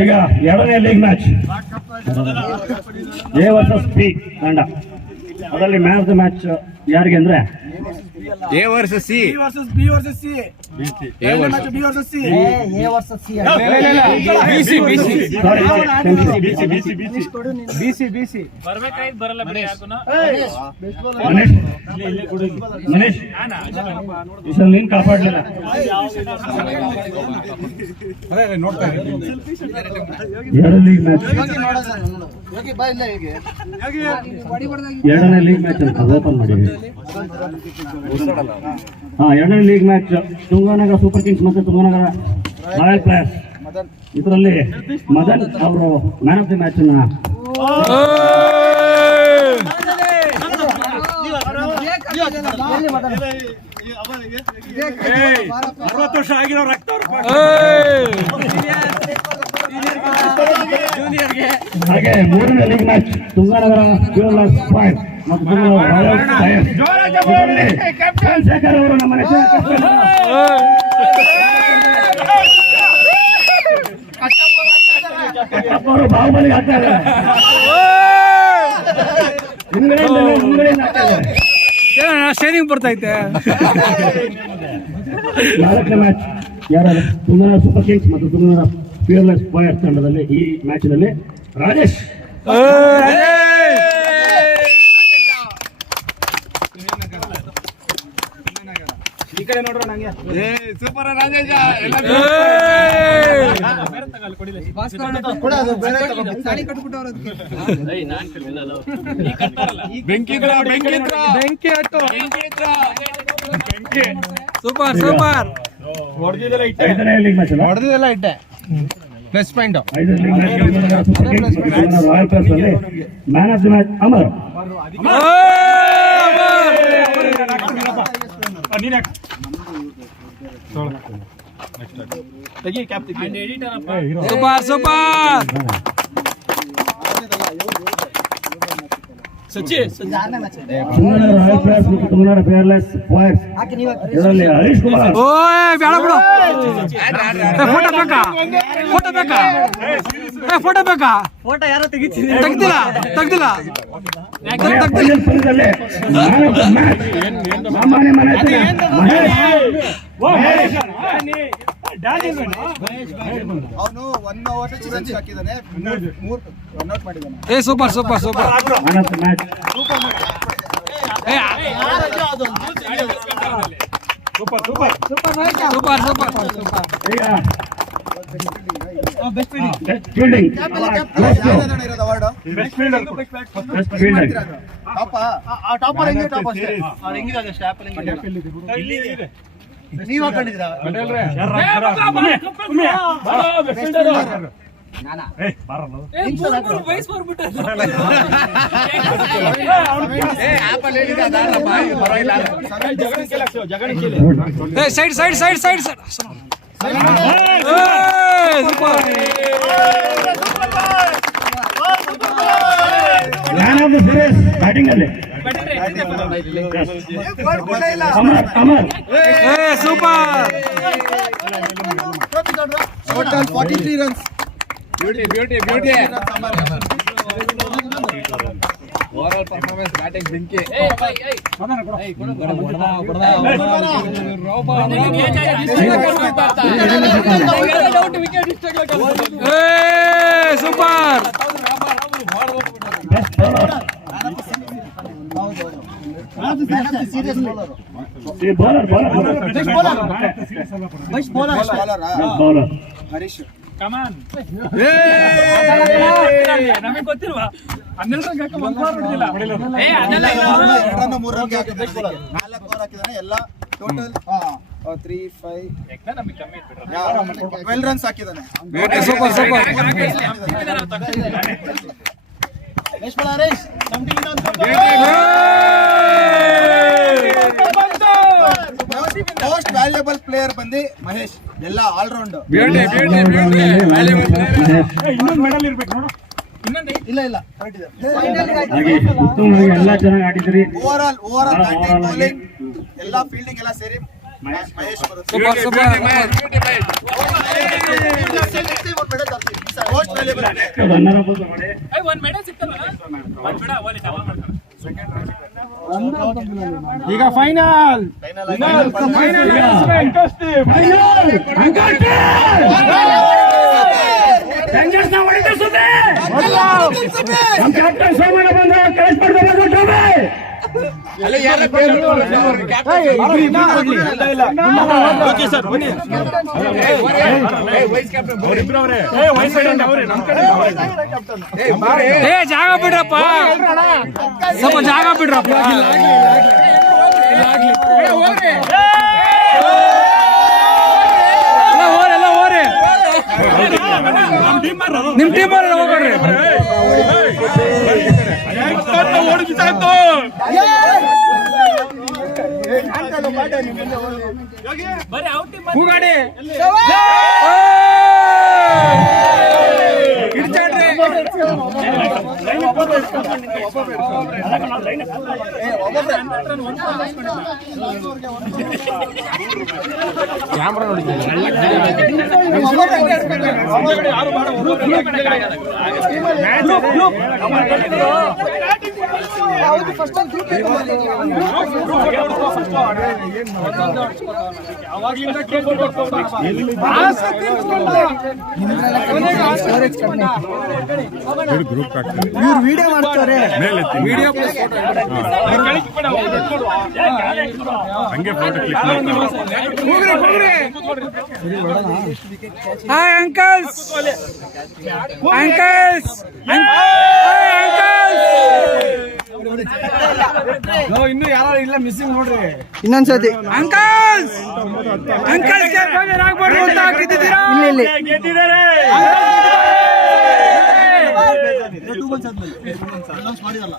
ಈಗ ಎರಡನೇ league match A versus B ತಂಡ. ಅದರಲ್ಲಿ ಮ್ಯಾನ್ ಆಫ್ ದ ಮ್ಯಾಚ್ ಯಾರಿಗೆ ಅಂದ್ರೆ A versus C. B versus C. A versus B versus C. A versus C. ಬಿಸಿ ಬರ್ಬೇಕಾಯ್ತು ಬರಲ್ಲ ಬಿಡಿ ಯಾಕುನ. ಮನೀಶ್ ನೀನ್ ಕಾಪಾಡ್ಲಿಲ್ಲ. ಎರಡು ಲೀಗ್ ಮ್ಯಾಚ್, ಎರಡನೇ ಲೀಗ್ ಮ್ಯಾಚ್ ಅಂತ ಓಪನ್ ಮಾಡಿದ್ವಿ. ಎರಡನೇ league match Tunganagara super kings ಮತ್ತು ತುಂಗನಗರ ರಾಯಲ್ ಪ್ಲೇಯರ್ಸ್. ಇದರಲ್ಲಿ ಮದನ್ ಅವರು ಮ್ಯಾನ್ ಆಫ್ ದಿ ಮ್ಯಾಚ್ ಅನ್ನ ವರ್ಷ ಆಗಿರೋ ರಕ್ತ ಹಾಗೆ ಮೂರನೇ ಲೀಗ್ ಮ್ಯಾಚ್ ತುಂಗನಗರ ಜ್ಯುವೆಲ್ಲರ್ಸ್ ಪಾಯಿಂಟ್ ಮತ್ತು ತುಂಗನಗರ ರಾಯಲ್ ಪ್ಲೇಯರ್ಸ್. ಚಂದ್ರಶೇಖರ್ ಅವರು ನಮ್ಮ ಅವರು ಬಾಹುಬಲಿ ಆಗ್ತಾ ಇದ್ದಾರೆ. ಮುಂಗಡೆಯಿಂದ ಆಗ್ತಾ ಇದ್ದಾರೆ. ಶೇರಿಂಗ್ ಬರ್ತೈತೆ. ನಾಲ್ಕನೇ ಮ್ಯಾಚ್ ಯಾರು ತುಂಗನಗರ ಸೂಪರ್ ಕಿಂಗ್ಸ್ ಮತ್ತು ತುಂಗನಗರ ಜ್ಯುವೆಲ್ಲರ್ಸ್ ಪಾಯಿಂಟ್ ತಂಡದಲ್ಲಿ ಈ ಮ್ಯಾಚ್ನಲ್ಲಿ ರಾಜೇಶ್ ಈ ಕಡೆ ನೋಡ್ರ ನಂಗೆ ಸೂಪರ್ ರಾಜೇಶ. Super super. ಐದನೇ ಲೀಗ್ ಮ್ಯಾಚ್ ಹೊಡೆದಿದ್ದೆಲ್ಲ ಇಟ್ಟೆ ಪ್ಲಸ್ ಪಾಯಿಂಟ್. ಐದನೇ ಲೀಗ್ ಮ್ಯಾಚ್ ರಾಯಲ್ ಪ್ಲೇಯರ್ಸ್ ಅಲ್ಲಿ man of the match Amar. Super super. Tunganagar royal players ಮತ್ತು ತುಂಗನಗರ ಫೇರ್ಲೆಸ್ ಪಾಯಿಂಟ್ಸ್ ಇದರಲ್ಲಿ ಹರೀಶ್ ಕುಮಾರ್. ಓಯ್ ಬೇಡ ಬಿಡು. ಫೋಟೋ ಬೇಕಾ? ಫೋಟೋ ಬೇಕಾ? ಫೋಟೋ ಬೇಕಾ? ಫೋಟೋ ಯಾರೋ ತೆಗಿತೀನಿ. ತೆಗ್ದಿಲ್ಲ ತೆಗ್ದಿಲ್ಲ. ಫೈನಲ್ ಪಂದ್ಯದಲ್ಲಿ ಮ್ಯಾನ್ ಆಫ್ ದ ಮ್ಯಾಚ್ ಸಾಮಾನ್ಯ ಅವನು 1 ಓವರ್ ಚಿರಂಜಿ ಹಾಕಿದಾನೆ, 3 ರನ್ಔಟ್ ಮಾಡಿದಾನೆ. ಏ super super super. Man of the match super super super. ಈಗ ಬೆಸ್ಟ್ ಫೀಲ್ಡಿಂಗ್ ಇರೋದು ಅವಾರ್ಡ್ ಬೆಸ್ಟ್ ಫೀಲ್ಡಿಂಗ್ ಟಾಪರ್ ಹೆಂಗೆ ಟಾಪ್ ಅಷ್ಟೇ ಅವ್ರು ಹೆಂಗಿದೆ ಅಷ್ಟೇ ಆಪಲ್ ಹೆಂಗಿದೆ ನೀವು ಹಾಕೊಂಡಿದ್ದೀರಾ side side side side side. Man of the series batting ಅಲ್ಲಿ Amar. Super. Total 43 runs. Beauty overall performance batting ಬೆಂಕಿ. ಸೂಪರ್. Bowler Harish come on. ನಮಗೆ ಗೊತ್ತಿಲ್ವಾ? 12 ರನ್ ಹಾಕಿ 1 ಓವರ್ ಹೊಡೆದಿಲ್ಲ. 2 ರನ್ 3 ರನ್ ಹಾಕಿದಾನೆ, 4 ಓವರ್ ಹಾಕಿದಾನೆ. ಎಲ್ಲ ಟೋಟಲ್ 3 5 ನಮಗೆ ಕಮ್ಮಿ ಇಟ್ಬಿಟ್ರು. 12 ರನ್ಸ್ ಹಾಕಿದಾನೆ. Super super. Most valuable player ಬಂದು ಮಹೇಶ್. ಎಲ್ಲ ಆಲ್ರೌಂಡ್. ಇಲ್ಲ ಇಲ್ಲ ಎಲ್ಲ ಚೆನ್ನಾಗಿ ಆಡಿದ್ರಿ. ಓವರ್ ಆಲ್ ಬ್ಯಾಟಿಂಗ್ ಬೌಲಿಂಗ್ ಎಲ್ಲ ಫೀಲ್ಡಿಂಗ್ ಎಲ್ಲ ಸೇರಿ ಮಹೇಶ್ ಬರುತ್ತೆ. Super super most valuable honorable ಮಾಡಿ. ಒಂದ್ ಮೆಡಲ್ ಸಿಕ್ತಲ್ಲ ಒಂದ್ ಬಿಡ ಅವಲ್ಲಿ ಡಬಲ್ ಮಾಡ್ತಾರೆ ಈಗ ಫೈನಲ್ ನಮ್ಮ ಕ್ಯಾಪ್ಟನ್ ಸೋಮಣ್ಣ ಬಂದ ಕಳಿಸ್ಬಿಡ್ತಾರೆ. ಏ ಜಾಗ ಬಿಡ್ರಪ್ಪ, ಸ್ವಲ್ಪ ಜಾಗ ಬಿಡ್ರಪ್ಪ. ಎಲ್ಲ ಹೋರಿ ನಿಮ್ ಟೀಮ್ ಅವ್ರ ಹೋಗ್ರಿ. ಬರೀ ಔಟ್ ಟೀಮ್ ಕೂಗಾಡಿ ಕ್ಯಾಮ್ರಾ ಇವ್ರು ವಿಡಿಯೋ ಮಾಡ್ತಾರೆ. ಹಾಯ್ ಅಂಕಲ್ಸ್ ಅಂಕಲ್ಸ್ ಇನ್ನು ಯಾರು ಇಲ್ಲ ಮಿಸ್ಸಿಂಗ್ ನೋಡ್ರಿ. ಇನ್ನೊಂದ್ಸತಿ ಅಂಕಲ್ಸ್ ಅಂಕಲ್ಸ್ ಆಗ್ಬಾರ್ದು ಅಂತ ಹಾಕಿದ್ದೀರಾ? ಮಾಡಿದಲ್ಲ